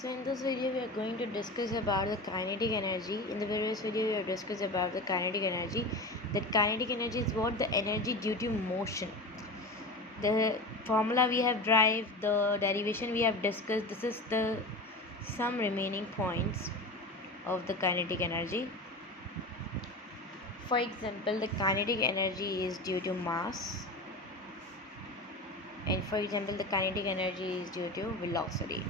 So in this video we are going to discuss about the kinetic energy. In the previous video we have discussed about the kinetic energy. That kinetic energy is what? The energy due to motion. The formula we have derived, the derivation we have discussed. This is the some remaining points of the kinetic energy. For example, the kinetic energy is due to mass, and for example the kinetic energy is due to velocity.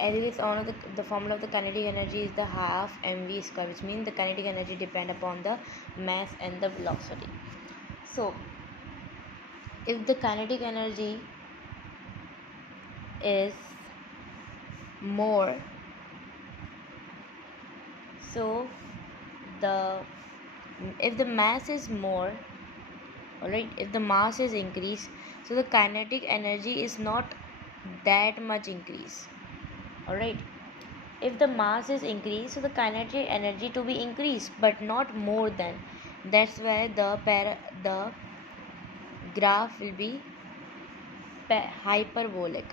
As it is on the formula of the kinetic energy is the half mv square, which means the kinetic energy depend upon the mass and the velocity. So if the kinetic energy is more, so if the mass is more, alright, if the mass is increased, so the kinetic energy is not that much increase. Alright, if the mass is increased, so the kinetic energy to be increased but not more than. That's why the graph will be hyperbolic,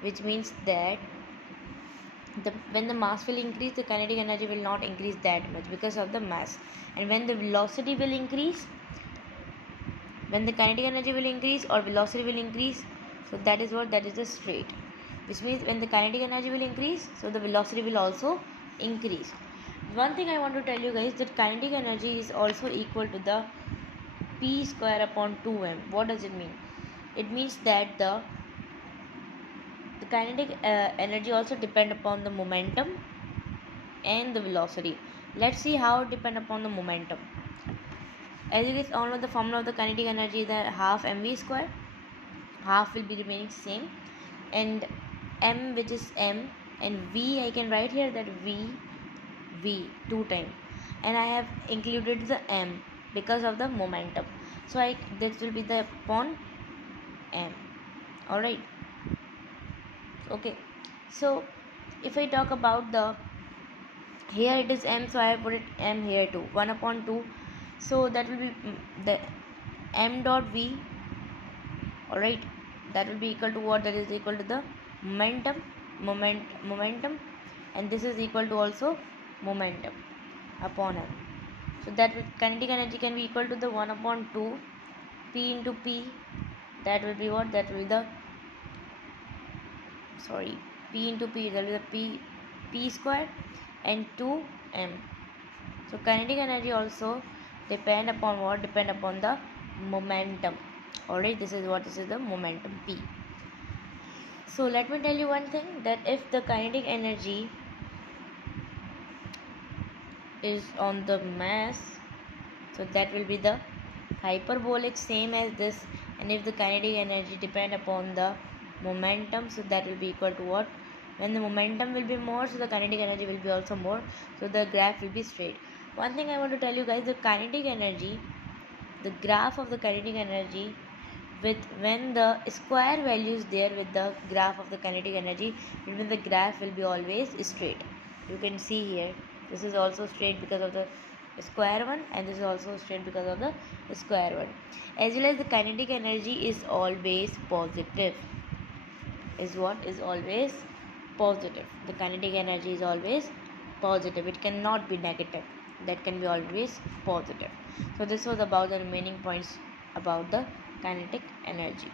which means that when the mass will increase, the kinetic energy will not increase that much because of the mass. And when the velocity will increase, when the kinetic energy will increase or velocity will increase, so that is the straight, which means when the kinetic energy will increase, so the velocity will also increase. One thing I want to tell you guys, that kinetic energy is also equal to the p square upon 2m. What does it mean? It means that the kinetic energy also depend upon the momentum and the velocity. Let's see how it depend upon the momentum. As you guys all know, the formula of the kinetic energy is the half mv square. Half will be remaining same, and m, which is m, and v I can write here that v 2 times, and I have included the m because of the momentum. So this will be the upon m. Alright, okay. So if I talk about the, here it is m, so I have put it m here too, 1 upon 2. So that will be the m dot v. Alright, that will be equal to what? That is equal to the momentum, and this is equal to also momentum upon m. So that kinetic energy can be equal to the 1 upon 2 p into p. That will be what? That will be the p into p, that will be the p square and 2m. So kinetic energy also depend upon what? Depend upon the momentum. Alright, this is the momentum p. So let me tell you one thing, that if the kinetic energy is on the mass, so that will be the hyperbolic, same as this. And if the kinetic energy depend upon the momentum, so that will be equal to what? When the momentum will be more, so the kinetic energy will be also more, so the graph will be straight. One thing I want to tell you guys, the kinetic energy, the graph of the kinetic energy, with when the square value is there with the graph of the kinetic energy, then the graph will be always straight. You can see here, this is also straight because of the square one, and this is also straight because of the square one. As well as the kinetic energy is always positive. Is always positive. The kinetic energy is always positive. It cannot be negative. That can be always positive. So this was about the remaining points about the kinetic energy.